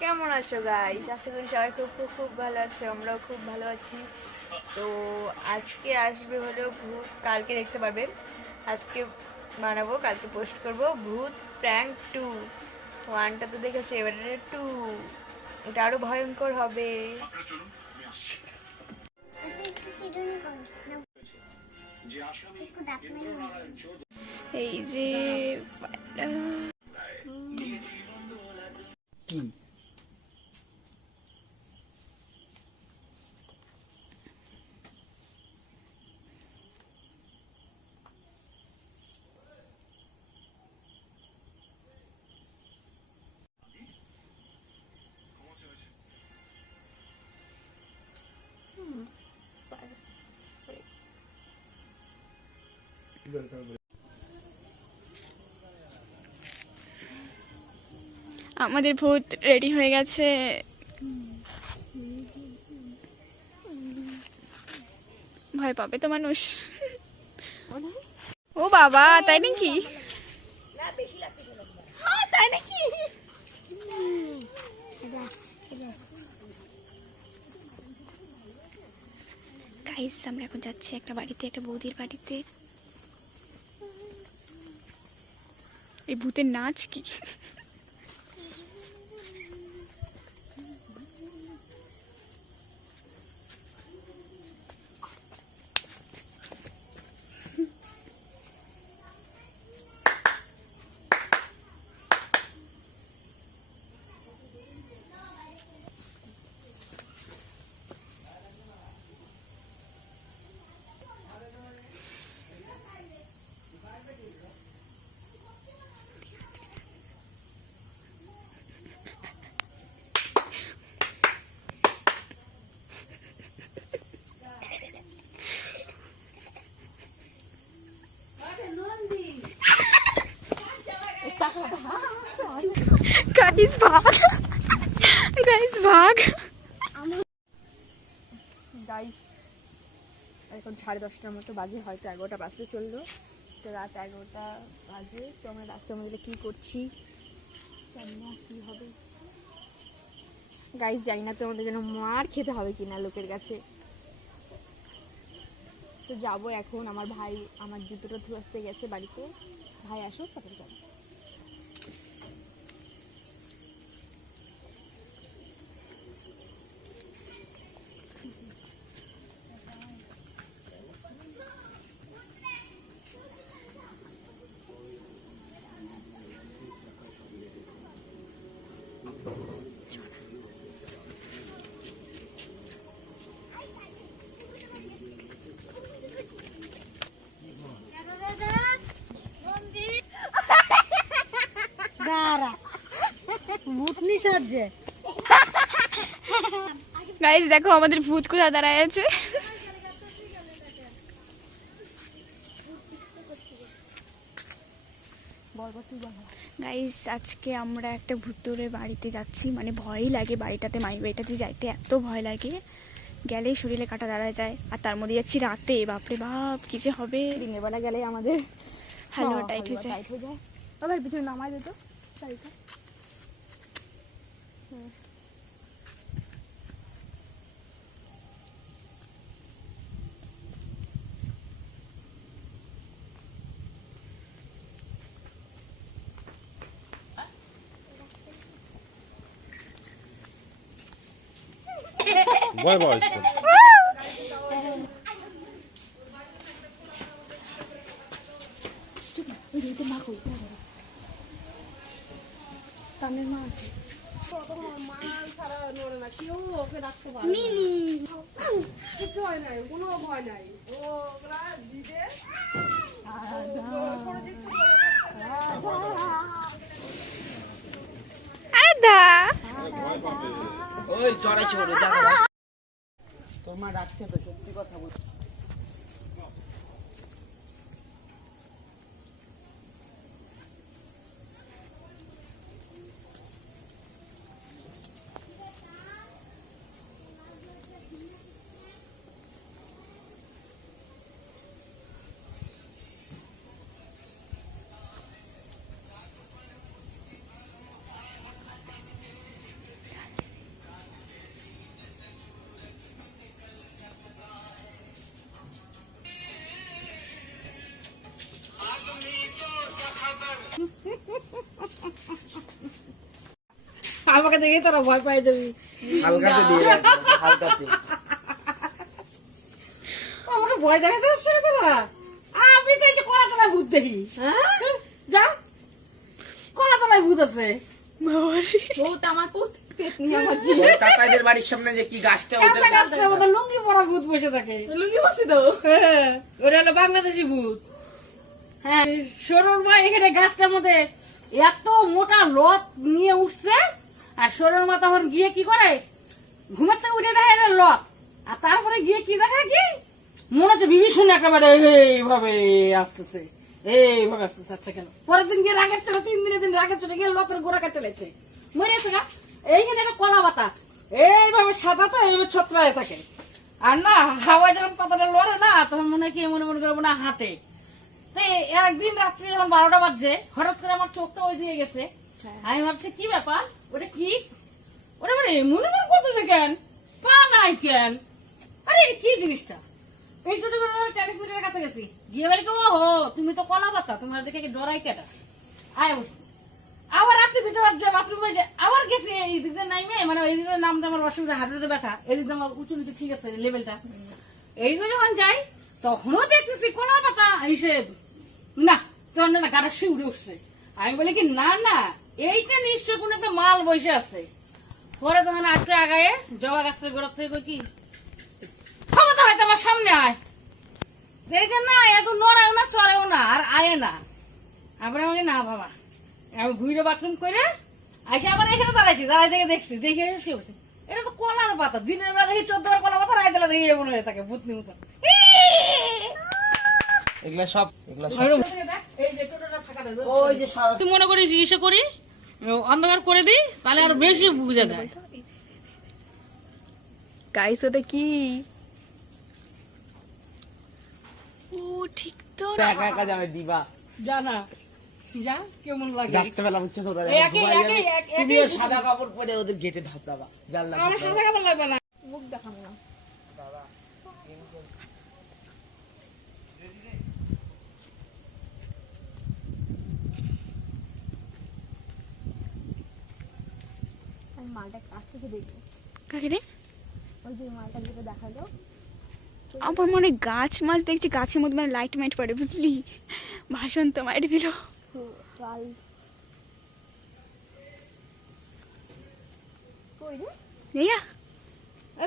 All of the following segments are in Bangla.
কেমন আছো গাইস? আশা করি সবাই খুব খুব খুব ভালো আছে, আমরাও খুব ভালো আছি। তো আজকে আসবে হলো ভূত, কালকে দেখতে পারবেন। আজকে বানাবো, কালকে পোস্ট করব ভূত প্র্যাঙ্ক 2। ওয়ানটা তো দেখেছো, এবারে 2, ওটা আরো ভয়ঙ্কর হবে। এই যে কি আমাদের ভূত রেডি হয়ে গেছে। ভয় পাবে তো মানুষ। ও বাবা, তাই নাকি? তাই নাকি? গাইস, আমরা এখন যাচ্ছি একটা বাড়িতে, একটা বৌদির বাড়িতে। এই ভূতের নাচ কি! গাইস ভাগ, গাইস ভাগ। গাইস এখন 10:30টার মতো বাজে, হয়তো 11টা বাজতে চললো। তো রাত 11টা বাজে। তো আমরা রাস্তার মধ্যে কী করছি জানি না, কী হবে গাইস জানি না। তো আমাদের যেন মার খেতে হবে কিনা লোকের কাছে। তো যাবো এখন। আমার ভাই আমার জুতোটা ধুয়ে আসতে গেছে বাড়িতে। ভাই আসো, তারপরে যাবো। গাইস দেখো আমাদের ভূত কোথায় দাঁড়ায় আছে। গাইস আজকে আমরা একটা ভূতুরে বাড়িতে যাচ্ছি, মানে ভয়ই লাগে বাড়িটাতে, মাই বাড়িটাতে যাইতে এত ভয় লাগে, গেলেই শরীরে কাটা দাঁড়ায় যায়। আর তার মধ্যে যাচ্ছি রাতে, বাপরে বাপ কি যে হবে। দিনের বেলা গেলে আমাদের হালুয়া টাইট হয়ে যায়। আবার পিছনে নামাই দিত শাড়িটা। Vay vay işte. কানের মা আছে। ওই চড়াই ছোট জায়গা তোমার রাখছে তো, সত্যি কথা বল। আমাকে দেখেই তোরা ভয় পাই যাবি। হালকাতে দিয়ে রাখবো, হালকাতে। আমাকে ভয় দেখাতে আসছে তোরা? আমি তো এই যে কলাতলায় ভূত দেখি। হ্যাঁ যা, কলাতলায় ভূত আছে। বহুত আমার পুত পেতনি আমার ওই কাকাইদের বাড়ির সামনে যে কি গাছটা ওদের চাপড়া গাছটার মধ্যে লুঙ্গি পরা ভূত বসে থাকে। লুঙ্গি বসে তো হ্যাঁ, ওটা হলো বাংলাদেশি ভূত। হ্যাঁ, সরুর মা এখানে গাছটার মধ্যে এত মোটা লত নিয়ে উঠছে, আর সরুর মা তখন গিয়ে কি করে, ঘুমের থেকে উঠে দেখে এটা লত, আর তারপরে গিয়ে কি দেখে কি মনে হচ্ছে বিভীষণ একেবারে এইভাবে আসতেছে, এইভাবে আসতেছে। আচ্ছা কেন পরের দিন গিয়ে রাগের চলে, 3 দিনের দিন রাগের চলে গিয়ে লতের গোড়া কেটে লেছে, মরেছে গা। এইখানে একটা কলা পাতা এইভাবে সাদা, তো এইভাবে ছত্রায় থাকে, আর না হাওয়া যখন পাতাটা লড়ে না তখন মনে হয় কি মনে মনে করবো না হাতে। তো একদিন রাত্রি যখন 12টা বাজছে, হঠাৎ করে আমার চোখটা ওই দিয়ে গেছে। আমি ভাবছি কি ব্যাপার, ওটা কি, ওটা মানে মনে মনে করতেছে কেন, পা নাই কেন, আরে কি জিনিসটা। এই ছোট ছোট টেনিস মিটারের কাছে গেছি, গিয়ে বলি ও তুমি তো কলা পাতা, তোমার দেখে কি ডরাই কেটা। আয় বসে আবার রাত্রি 2টা বাজছে, বাথরুমে যে আবার গেছি, এই দিকে নাইমে মানে এই দিকে নামতে আমার অসুবিধা, হাঁটুতে ব্যথা, এই দিকে আমার উঁচু নিচু ঠিক আছে লেভেলটা। এই দিকে যখন যাই তখনও দেখতেছি কলা পাতা হিসেব না, তখন না গাটা শিউরে উঠছে। আমি বলি কি না না, এইটা নিশ্চয় কোন একটা মাল বসে আছে। পরে তখন আজকে আগায়ে জবা গাছের গোড়ার থেকে কই কি ক্ষমতা হয়তো আমার সামনে আয়, দেখে না এত নড়াও না চড়াও না আর আয় না। আবার আমাকে না বাবা, আমি ঘুরে বাথরুম করে আসে আবার এখানে দাঁড়াইছি, দাঁড়াই থেকে দেখছি, দেখে এসে শুয়ে বসে। এটা তো কলার পাতা, দিনের বেলা দেখি 14 বার কলা পাতা, রাইতে বেলা দেখি এমন হয়ে থাকে ভূতনি মতো। এগুলা সব এই যে টোটোটা ফাঁকা দেবে। ওই যে সাদা তুই মনে করিস ইসে করি, অন্ধকার করে দিই, তাহলে আরো বেশি বুঝা যায়। গাইস ওটা কি? ও ঠিক তো না। একা একা যাবে দিবা জানা যা কেমন লাগে। রাত্রেবেলা বুঝছো তোরা এই একই- একই- একই- তুমি ওই সাদা কাপড় পরে ওদের গেটে ধাপড়াবা জানলা আমার সাদা কাপড় লাগবে না। মুখ দেখাবো না। মালটা কাছ থেকে দেখবো। কাকে রে? ওই যে মালটা যেটা দেখালো। আবার মানে গাছ মাছ দেখছি, গাছের মধ্যে মানে লাইট মাইট পড়ে, বুঝলি? ভাষণ তো মাইরে দিল।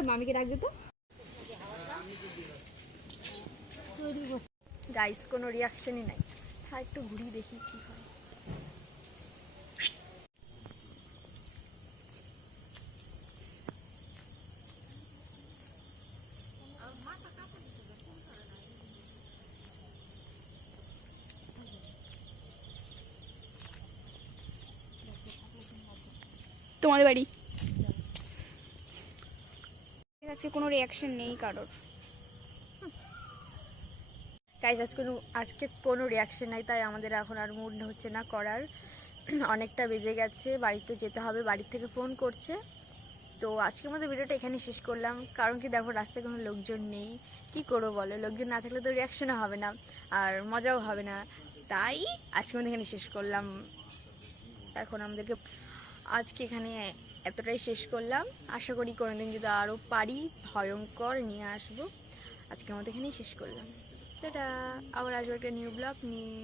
মামিকে ডাক দিত। গাইস কোনো রিয়াকশনই নাই। হ্যাঁ একটু ঘুরিয়ে দেখি কি হয়। তোমাদের বাড়ি আজকে কোনো রিয়াকশন নেই কারোর। গাইস আজকে কোনো রিয়াকশন নাই, তাই আমাদের এখন আর মুড হচ্ছে না করার। অনেকটা বেজে গেছে, বাড়িতে যেতে হবে, বাড়ি থেকে ফোন করছে। তো আজকে আমাদের ভিডিওটা এখানে শেষ করলাম, কারণ কি দেখো রাস্তায় কোনো লোকজন নেই, কি করবো বলো, লোকজন না থাকলে তো রিয়াকশনও হবে না আর মজাও হবে না, তাই আজকে আমাদের এখানে শেষ করলাম। এখন আমাদেরকে আজকে এখানে এতটাই শেষ করলাম, আশা করি কোনোদিন যদি আরও পারি ভয়ঙ্কর নিয়ে আসবো। আজকে আমাদের এখানেই শেষ করলাম, সেটা আবার আসবো একটা নিউ ব্লগ নিয়ে।